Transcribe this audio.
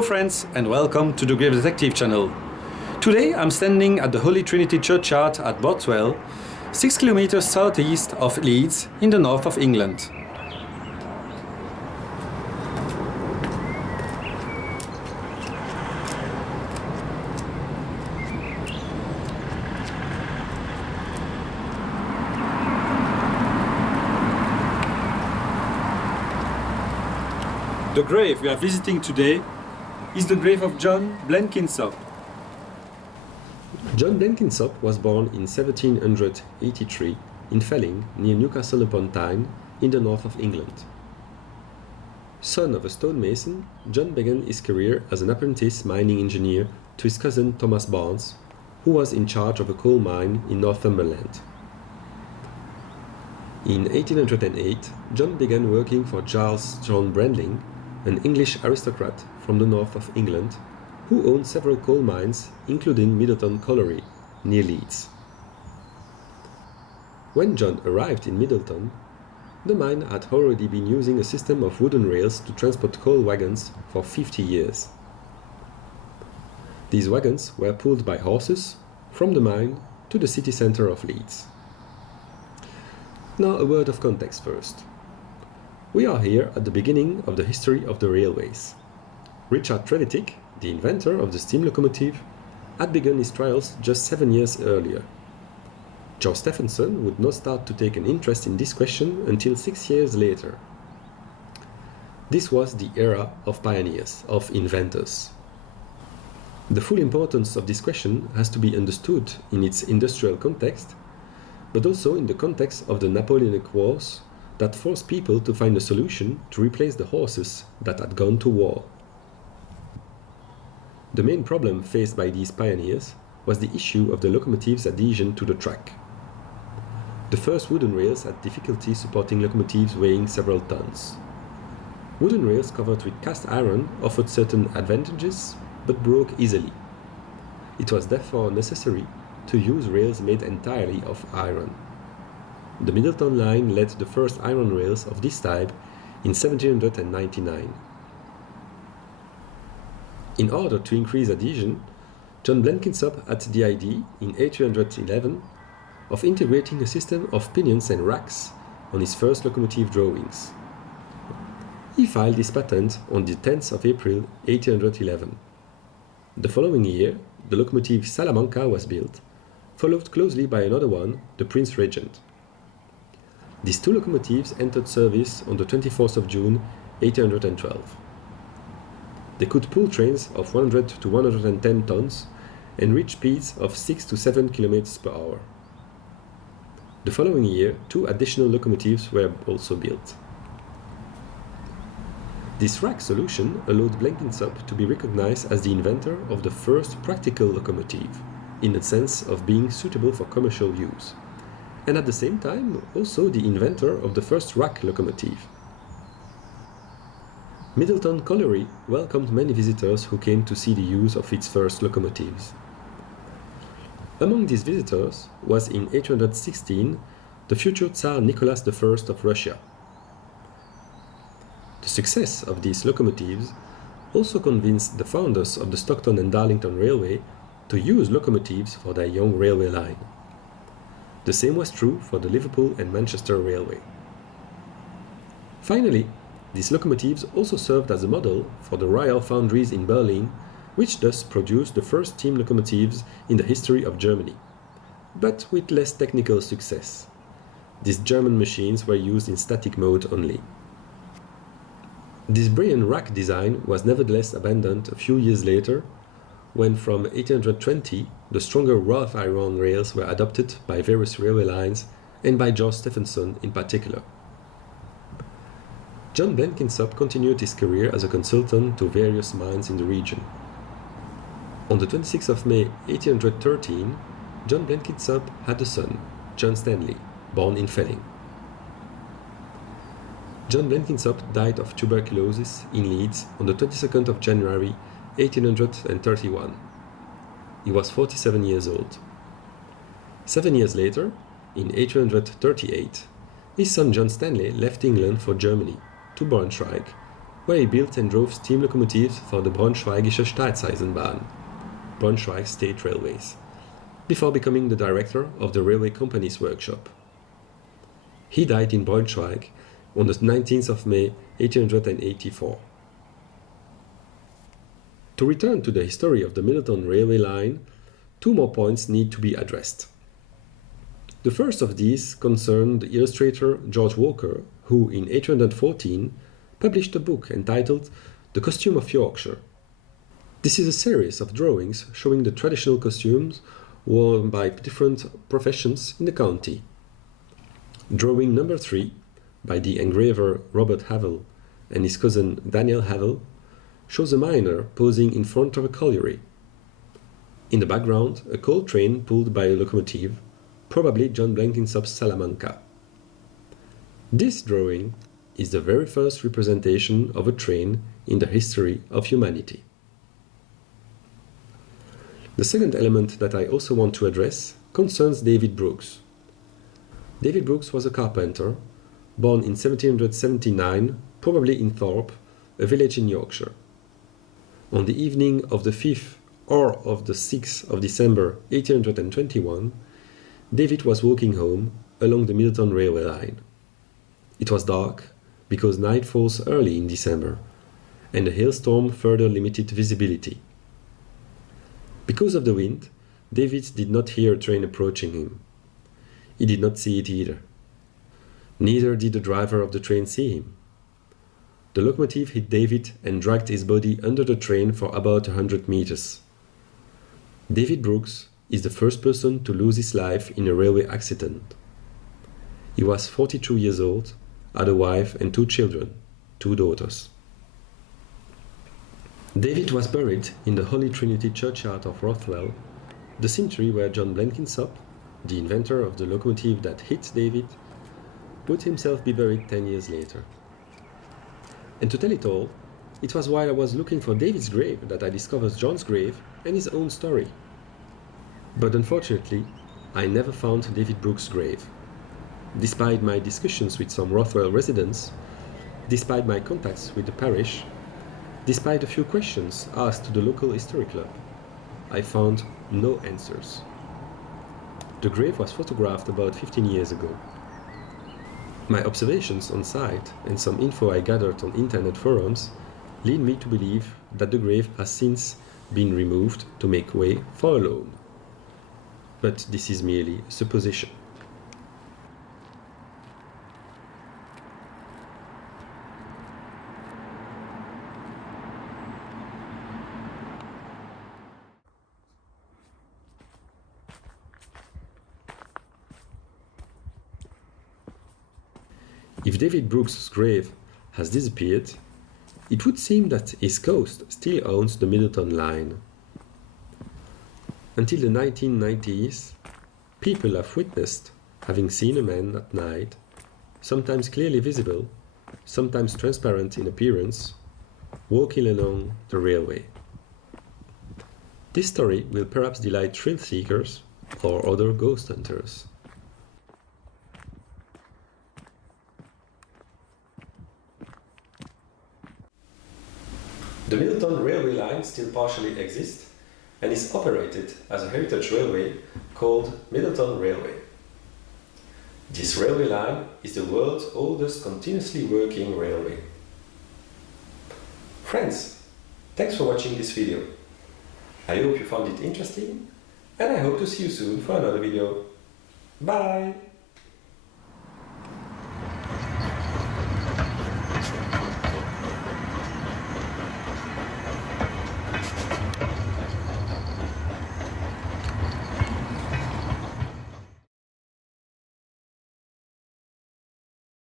Hello friends and welcome to the Grave Detective channel. Today I'm standing at the Holy Trinity Churchyard at Botswell, 6 kilometers southeast of Leeds in the north of England. The grave we are visiting today is the grave of John Blenkinsop. John Blenkinsop was born in 1783 in Felling, near Newcastle upon Tyne, in the north of England. Son of a stonemason, John began his career as an apprentice mining engineer to his cousin Thomas Barnes, who was in charge of a coal mine in Northumberland. In 1808, John began working for Charles John Brandling, an English aristocrat from the north of England, who owned several coal mines, including Middleton Colliery, near Leeds. When John arrived in Middleton, the mine had already been using a system of wooden rails to transport coal wagons for 50 years. These wagons were pulled by horses from the mine to the city centre of Leeds. Now a word of context first. We are here at the beginning of the history of the railways. Richard Trevithick, the inventor of the steam locomotive, had begun his trials just 7 years earlier. George Stephenson would not start to take an interest in this question until 6 years later. This was the era of pioneers, of inventors. The full importance of this question has to be understood in its industrial context, but also in the context of the Napoleonic Wars that forced people to find a solution to replace the horses that had gone to war. The main problem faced by these pioneers was the issue of the locomotive's adhesion to the track. The first wooden rails had difficulty supporting locomotives weighing several tons. Wooden rails covered with cast iron offered certain advantages, but broke easily. It was therefore necessary to use rails made entirely of iron. The Middleton line led the first iron rails of this type in 1799. In order to increase adhesion, John Blenkinsop had the idea in 1811 of integrating a system of pinions and racks on his first locomotive drawings. He filed his patent on the 10th of April 1811. The following year, the locomotive Salamanca was built, followed closely by another one, the Prince Regent. These two locomotives entered service on the 24th of June 1812. They could pull trains of 100 to 110 tons and reach speeds of 6 to 7 km per hour. The following year, two additional locomotives were also built. This rack solution allowed Blenkinsop to be recognized as the inventor of the first practical locomotive, in the sense of being suitable for commercial use, and at the same time also the inventor of the first rack locomotive. Middleton Colliery welcomed many visitors who came to see the use of its first locomotives. Among these visitors was in 1816 the future Tsar Nicholas I of Russia. The success of these locomotives also convinced the founders of the Stockton and Darlington Railway to use locomotives for their young railway line. The same was true for the Liverpool and Manchester Railway. Finally, these locomotives also served as a model for the Royal Foundries in Berlin, which thus produced the first steam locomotives in the history of Germany, but with less technical success. These German machines were used in static mode only. This brilliant rack design was nevertheless abandoned a few years later, when from 1820 the stronger wrought iron rails were adopted by various railway lines and by George Stephenson in particular. John Blenkinsop continued his career as a consultant to various mines in the region. On the 26th of May 1813, John Blenkinsop had a son, John Stanley, born in Felling. John Blenkinsop died of tuberculosis in Leeds on the 22nd of January 1831. He was 47 years old. 7 years later, in 1838, his son John Stanley left England for Germany, to Braunschweig, where he built and drove steam locomotives for the Braunschweigische Staatseisenbahn, Braunschweig State Railways, before becoming the director of the railway company's workshop. He died in Braunschweig on the 19th of May 1884. To return to the history of the Middleton railway line, two more points need to be addressed. The first of these concerned the illustrator George Walker, who in 1814 published a book entitled The Costume of Yorkshire. This is a series of drawings showing the traditional costumes worn by different professions in the county. Drawing number 3, by the engraver Robert Havel and his cousin Daniel Havel, shows a miner posing in front of a colliery. In the background, a coal train pulled by a locomotive, probably John Blenkinsop's Salamanca. This drawing is the very first representation of a train in the history of humanity. The second element that I also want to address concerns David Brooks. David Brooks was a carpenter, born in 1779, probably in Thorpe, a village in Yorkshire. On the evening of the 5th or of the 6th of December 1821, David was walking home along the Middleton railway line. It was dark because night falls early in December, and a hailstorm further limited visibility. Because of the wind, David did not hear a train approaching him. He did not see it either. Neither did the driver of the train see him. The locomotive hit David and dragged his body under the train for about 100 meters. David Brooks is the first person to lose his life in a railway accident. He was 42 years old, had a wife and 2 children, 2 daughters. David was buried in the Holy Trinity churchyard of Rothwell, the cemetery where John Blenkinsop, the inventor of the locomotive that hit David, would himself be buried 10 years later. And to tell it all, it was while I was looking for David's grave that I discovered John's grave and his own story. But unfortunately, I never found David Brooks' grave. Despite my discussions with some Rothwell residents, despite my contacts with the parish, despite a few questions asked to the local history club, I found no answers. The grave was photographed about 15 years ago. My observations on site and some info I gathered on internet forums lead me to believe that the grave has since been removed to make way for a lawn. But this is merely a supposition. If David Brooks' grave has disappeared, it would seem that his ghost still owns the Middleton line. Until the 1990s, people have witnessed having seen a man at night, sometimes clearly visible, sometimes transparent in appearance, walking along the railway. This story will perhaps delight thrill seekers or other ghost hunters. The Middleton railway line still partially exists and is operated as a heritage railway called Middleton Railway. This railway line is the world's oldest continuously working railway. Friends, thanks for watching this video. I hope you found it interesting and I hope to see you soon for another video. Bye!